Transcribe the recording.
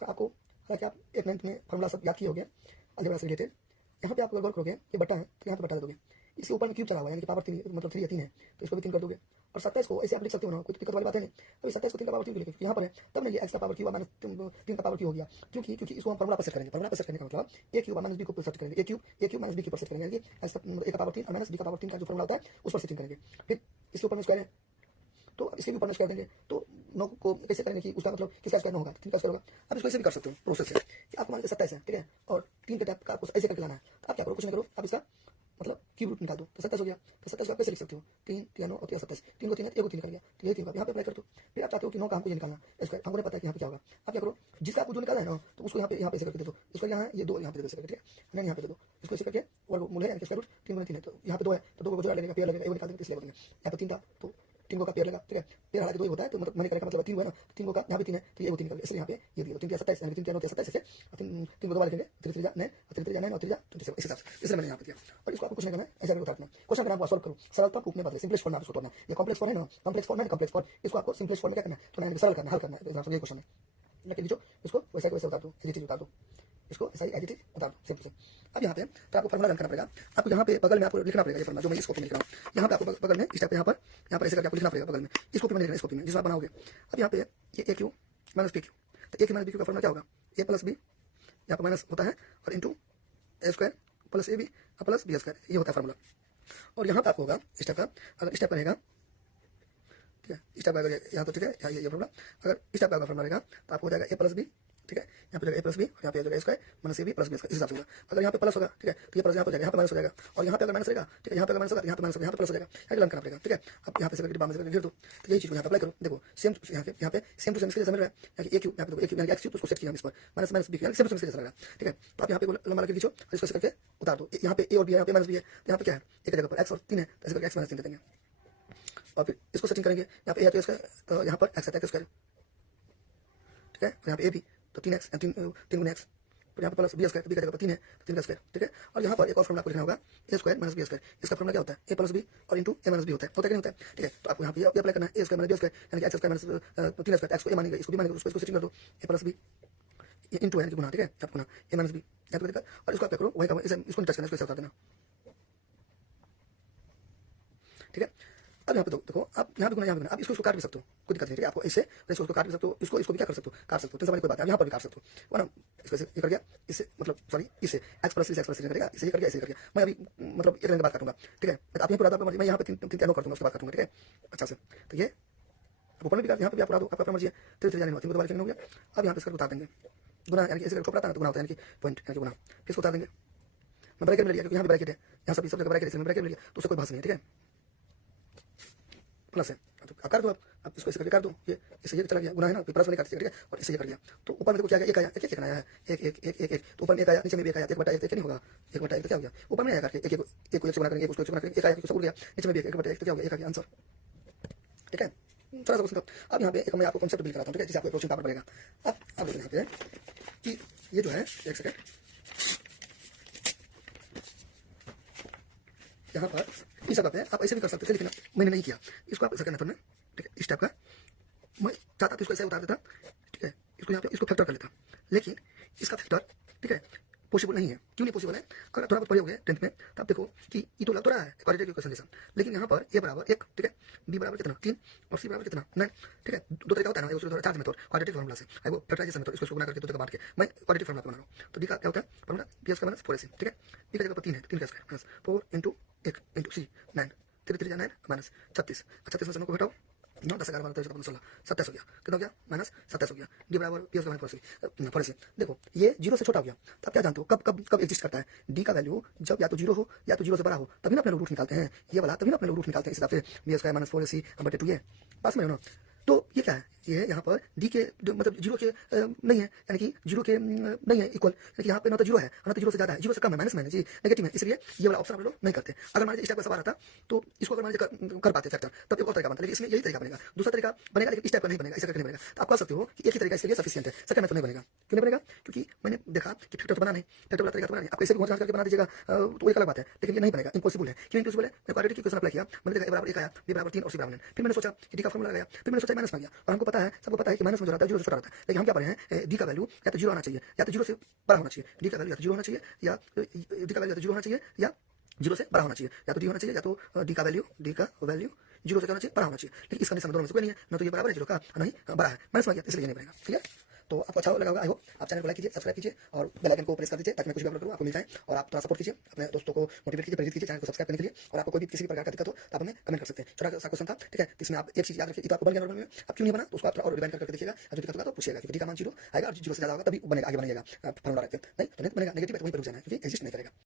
आपको हालांकि आप 8th-9th में फॉर्मूला सब याद किए होंगे अलजेब्रा से रिलेटेड। यहाँ पे आप अगर गौर करोगे ये बटा है तो यहाँ पे बटा दे दोगे, इसके ऊपर में क्यूब चला हुआ है यानी कि पावर 3 मतलब 3 या 3 है तो इसको भी 3 कर दोगे। और 27 को ऐसे आप लिख सकते हो ना, कोई दिक्कत वाली बात है नहीं। अभी 27 को 3 का पावर 3 क्यों लिखे, क्योंकि यहाँ पर है तब नहीं ये एक्स का पावर क्यूब माइनस 3 का पावर क्यूब हो गया, क्योंकि इसको हम फॉर्मूला पर सेट करेंगे। फॉर्मूला पर सेट करने का मतलब ए क्यूब माइनस बी को सेट करेंगे, ए क्यूब माइनस बी क्यूब पर सेट करेंगे, यानी कि एक्स का ए का पावर 3 और माइनस बी का पावर 3 का जो फॉर्मूला होता है उस पर सेटिंग करेंगे। फिर इसके ऊपर में स्क्वायर है तो इसके भी ऊपर में स्क्वायर देंगे, तो 9 को कैसे करेंगे कि उसका मतलब किसका स्क्वायर 9 होगा, 3 का स्क्वायर होगा। आप इसको ऐसे भी कर सकते हो प्रोसेस है कि आपको मान लीजिए 27 है, ठीक है, और 3 के टैप का आपको ऐसे करके लाना है, तो आप क्या करो, कुछ नहीं करो, आप इसका मतलब क्यूब रूट निकाल दो तो 27 हो गया। तो 27 को आप कैसे लिख सकते हो, 3 3 9 और 3 27, 3 को 3 1 को 3 कर गया, तो यही 3 यहाँ पे अप्लाई कर दो। फिर आप चाहते हो कि 9 का हमको ये निकालना स्क्वायर, हमको नहीं पता है कि यहाँ पे क्या होगा, आप क्या करो, जिसका आपको जो निकाला है ना तो उसको यहाँ पे ऐसे करके दे दो, इसको यहाँ ये 2 यहाँ पे दे दो ऐसे करके, ठीक है, नहीं यहाँ पे दे दो, इसको ऐसे करके वर्गमूल है यानी कि स्क्वायर रूट 3 गुना 3 है, तो यहाँ पे 2 है तो 2 को जोड़ा लगेगा, पेयर लगेगा, ये निकाल देंगे, इसलिए बोलेंगे यहाँ पे 3 था तो 3 का पेयर लगा, ठीक है, पेयर हालांकि 2 होता है तो मतलब मैंने करेगा मतलब 3 हुआ ना, 3 का यहाँ पे 3 है तो ये 3 निकल, इसलिए यहाँ पे ये दिया 3 27 यानी 3 3 27 से 3 को दोबारा लिखेंगे 3 3 9 और 3 3 9 और 3 27 इस हिसाब से, इसलिए मैंने यहाँ पे दिया। और इसको आपको कुछ नहीं करना है, ऐसा करके उतारना है। क्वेश्चन करना है सॉल्व करो, सरलता प्रूफ में बदले, सिंपलेस्ट फॉर्म में आपको करना है, ये कॉम्प्लेक्स फॉर्म है ना, कॉम्प्लेक्स फॉर्म है कॉम्प्लेक्स फॉर्म, इसको आपको सिंपलेस्ट फॉर्म में क्या करना है, तो सरल करना है, हल करना है, ये क्वेश्चन है लिख लीजिए, इसको वैसे वैसे उतार दो, एडिट उतार दो, इसको ऐसा ही एडिट उतार दो सिंपल से। अब यहाँ पे तो आपको फॉर्मूला रन करना पड़ेगा, आपको यहाँ पे बगल में आपको लिखना पड़ेगा ये फॉर्मूला जो मैं इस कॉपी में लिख रहा हूँ, यहाँ पे आपको बगल में इस टाइप पे यहाँ पर ऐसे करके आपको लिखना पड़ेगा बगल में, इस कॉपी में लिखना है, इस कॉपी में जिसमें आप बनाओगे। अब यहाँ पे ये ए क्यू माइनस बी क्यू, तो ए क्यू माइनस बी क्यू का फॉर्मूला क्या होगा, ए प्लस बी यहाँ पर माइनस होता है और into A square plus A B plus B square, ये होता है फॉर्मूला। और यहाँ पे आपको होगा इस टाइप का, अगर इस टाइप का रहेगा, ठीक है, इस टाइप का अगर यहाँ तो ठीक है ये फॉर्मूला, अगर इस टाइप का फॉर्मूला रहेगा तो आपको हो जाएगा ए प्लस बी, ठीक है, यहाँ पे जाएगा ए प्लस बी, यहाँ पे जाएगा square minus A B plus B square, इस हिसाब से होगा। अगर यहाँ पे प्लस होगा, ठीक है, तो ये प्लस यहाँ पे जाएगा, यहाँ पे माइनस हो जाएगा, और यहाँ पे अगर माइनस रहेगा, ठीक है, यहाँ पे अगर माइनस होगा यहाँ पे माइनस होगा, यहाँ पे प्लस हो जाएगा, यहाँ लर्न करना पड़ेगा, ठीक है। अब यहाँ पे से डिब्बा में से घेर दो, तो यही चीज को यहाँ पे अप्लाई करो, देखो सेम यहाँ पे सेम टू सेम इसके जैसा मिल रहा है, ए क्यू यहाँ पे ए क्यू यानी एक्स क्यू, तो उसको सेट किया हम इस पर माइनस माइनस बी यानी सेम टू सेम इसके जैसा लग रहा है, ठीक है। तो आप यहाँ पे लंबा लगा लीजिए और इसको करके उतार दो, यहाँ पे ए और बी है, यहाँ पे माइनस बी है, यहाँ पे क्या है एक जगह पर एक्स और 3 है, तो ऐसे करके एक्स माइनस 3 दे देंगे और फिर इसको सेटिंग करेंगे, यहाँ पे ए तो इसका तो यहाँ पर एक्स आता है स्क्वायर, ठीक है, यहाँ पे ए भी तो 3x 3 गुना एक्स, तो यहाँ पर प्लस बी स्क्वायर, बी का जगह पर 3 है तो 3 का स्क्वायर, ठीक है। और यहाँ पर एक और फॉर्मूला आपको लिखना होगा ए स्क्वायर माइनस बी स्क्वायर, इसका फॉर्मूला क्या होता है ए प्लस बी और इंटू ए माइनस बी होता है कि नहीं होता है, ठीक है। तो आपको यहाँ पे अप्लाई करना है ए स्क्वायर माइनस बी स्क्वायर यानी कि x square minus 3 square, x को ए मानेंगे इसको बी मानेंगे, उसको सेटिंग कर दो ए प्लस बी इंटू यानी कि गुना, ठीक है, आप गुना ए माइनस बी याद कर, और इसको आप क्या करो वही का इसको टच करना, इसको उतार देना, ठीक है। अब यहाँ पे देखो आप यहाँ पे गुना यहाँ पे गुना, आप इसको काट भी सकते हो, कोई दिक्कत नहीं, ठीक है, आपको इससे इसको काट भी सकते हो, इसको भी क्या कर सकते हो, काट सकते हो, तो समझ कोई बात है, यहाँ पर भी काट सकते हो, वरना इसको ये कर गया, इससे मतलब सॉरी इससे एक्स प्लस करेगा, इसे कर गया, ऐसे कर गया, मैं अभी मतलब एक दिन के बाद काटूंगा, ठीक है। तो आप यहाँ पर आता मैं यहाँ पे 3 कर दूंगा, उसके बाद काटूंगा, ठीक है, अच्छा से। तो ये ऊपर में भी यहाँ पे भी आप उड़ा दो, आपका मर्जी है, 3 जाने 3 को दोबारा हो गया। अब यहाँ पे इसको उतार देंगे गुना, यानी कि ऐसे करके उतारता है तो गुना होता है यानी कि पॉइंट यानी कि गुना, फिर इसको उतार देंगे, मैं ब्रैकेट में लिया क्योंकि यहाँ पे ब्रैकेट है, यहाँ सब जगह ब्रैकेट है, ब्रैकेट में लिया तो उससे कोई भाषा नहीं है, ठीक है, प्लस है तो आप कर दो, आप इसको ऐसे करके कर दो, ये इससे ये चला गया गुना है ना, प्लस वाले काट दिया, ठीक है, और इससे ये कर दिया, तो ऊपर में देखो क्या गया, एक आया, एक आया है, एक तो ऊपर में एक आया, नीचे में भी एक आया, 1/1 तो नहीं होगा, 1/1 तो क्या हो गया, ऊपर में आया करके एक को एक गुना करेंगे, एक उसको गुना करेंगे, एक आया तो सब उड़ गया, नीचे में भी 1/1 तो क्या हो गया, एक आ गया आंसर, ठीक है। थोड़ा सा क्वेश्चन। अब यहाँ पे एक मैं आपको कॉन्सेप्ट बिल्ड कराता हूँ, ठीक है, जिससे आपको अप्रोचिंग पावर बढ़ेगा। अब देखो यहाँ पे कि ये जो है एक सेकंड, यहाँ पर इस जगह पे आप ऐसे भी कर सकते थे लेकिन मैंने नहीं किया, इसको आप ऐसा करना था, ठीक है, इस टाइप का मैं चाहता था इसको ऐसे उतार देता, ठीक है, इसको यहाँ पे इसको फैक्टर कर लेता, लेकिन इसका फैक्टर, ठीक है, पॉसिबल नहीं है। क्यों नहीं पॉसिबल है, अगर थोड़ा बहुत पढ़े हो गए 10th में तब देखो कि ये तो लग तो रहा है क्वाड्रेटिक इक्वेशन जैसा, लेकिन यहाँ पर ए बराबर 1, ठीक है, बी बराबर कितना 3 और सी बराबर कितना 9, ठीक है। 2 तरीका होता है ना, उसको चार्ज मेथड क्वाड्रेटिक फार्मूला से, वो फैक्टराइजेशन मेथड, इसको गुना करके 2 जगह बांट के मैं क्वाड्रेटिक फार्मूला बना रहा हूँ। तो डी का क्या होता है formula, B square minus 4ac, ठीक है, बी का जगह पर 3 है, 3 का स्क्वायर माइनस 4 इंटू 1 इंटू सी 9, 3 3 9 माइनस 36, 36 में से 9 को घटाओ, 9 10 11 12 13 14 16 27 हो गया, कितना हो गया माइनस 27 हो गया, डी बराबर बी स्क्वायर माइनस 4ac। देखो ये 0 से छोटा हो गया, तो आप क्या जानते हो कब कब कब एग्जिस्ट करता है, डी का वैल्यू जब या तो 0 हो या तो 0 से बड़ा हो, तभी ना अपने लोग रूट निकालते हैं, ये वाला तभी ना अपने लोग रूट निकालते हैं, इस हिसाब से बी स्क्वायर माइनस 4ac बटे 2 ये पास में हो ना। तो ये क्या है, ये यहाँ पर डी के मतलब 0 के नहीं है, यानी कि 0 के नहीं है इक्वल, यानी कि यहाँ पे ना तो 0 है और ना तो 0 से ज्यादा है, 0 से कम है, माइनस में है जी, नेगेटिव है, इसलिए ये वाला ऑप्शन आप लोग नहीं करते। अगर मान लीजिए इस टाइप का सवाल आता तो इसको अगर मान लीजिए कर पाते फैक्टर, तब एक और तरीका बनता, लेकिन इसमें यही तरीका बनेगा, दूसरा तरीका बनेगा लेकिन इस टाइप का नहीं बनेगा, इस करके नहीं बनेगा। तो आप कह सकते हो कि एक ही तरीका इसके लिए सफिशिएंट है, सेकंड में तो नहीं बनेगा। क्यों नहीं बनेगा, क्योंकि मैंने देखा कि फैक्टर तो बना नहीं, फैक्टर वाला तरीका तो बना नहीं, आप कैसे भी जांच करके बना दीजिएगा तो एक अलग बात है, लेकिन ये नहीं बनेगा, इम्पॉसिबल है। क्यों इम्पॉसिबल है, मैं क्वाड्रेटिक इक्वेशन अप्लाई किया, मैंने देखा ए बराबर 1 आया, बी बराबर 3 और सी बराबर 9, फिर मैंने सोचा कि डी का फॉर्मूला लगाया, फिर मैंने सोचा माइनस में गया, और हमको पता पता है, सबको पता है कि माइनस में जो रहता है जीरो से छोटा रहता है, लेकिन हम क्या पढ़े हैं डी का वैल्यू या तो जीरो आना चाहिए या तो जीरो से बड़ा होना चाहिए, डी का वैल्यू या तो जीरो होना चाहिए या डी का वैल्यू या तो जीरो होना चाहिए या जीरो से बड़ा होना चाहिए, या तो डी होना चाहिए या तो डी का वैल्यू जीरो से क्या होना चाहिए, बड़ा होना चाहिए। लेकिन इस कंडीशन में दोनों में से कोई नहीं है, ना तो ये बराबर है जीरो का ना ही बड़ा है, माइनस में गया इसलिए ये नहीं बनेगा। ठीक है, तो आपको अच्छा लगा होगा, आई होप। आप चैनल को लाइक कीजिए, सब्सक्राइब कीजिए और बेल आइकन को प्रेस कर दीजिए ताकि मैं कुछ भी अपलोड करूँ आपको मिल जाए, और आप थोड़ा सपोर्ट कीजिए, अपने दोस्तों को मोटिवेट कीजिए, प्रेरित कीजिए चैनल को सब्सक्राइब करने के लिए। और आपको कोई भी किसी भी प्रकार का दिक्कत हो तो आप हमें कमेंट कर सकते हैं। छोटा सा क्वेश्चन था, ठीक है, इसमें आप एक चीज याद रखिए, ये तो आपको बन गया नॉर्मल में, अब क्यों नहीं बना तो उसको आप थोड़ा और रिवाइंड करके देखिएगा, जो दिक्कत होगा तो पूछिएगा, क्योंकि डी का मान जीरो आएगा और जीरो से ज्यादा होगा तभी बनेगा, आगे बनेगा फॉर्मूला रखते हैं, नहीं तो नहीं बनेगा, नेगेटिव है तो वहीं पर रुक जाना है क्योंकि एग्जिस्ट नहीं करेगा।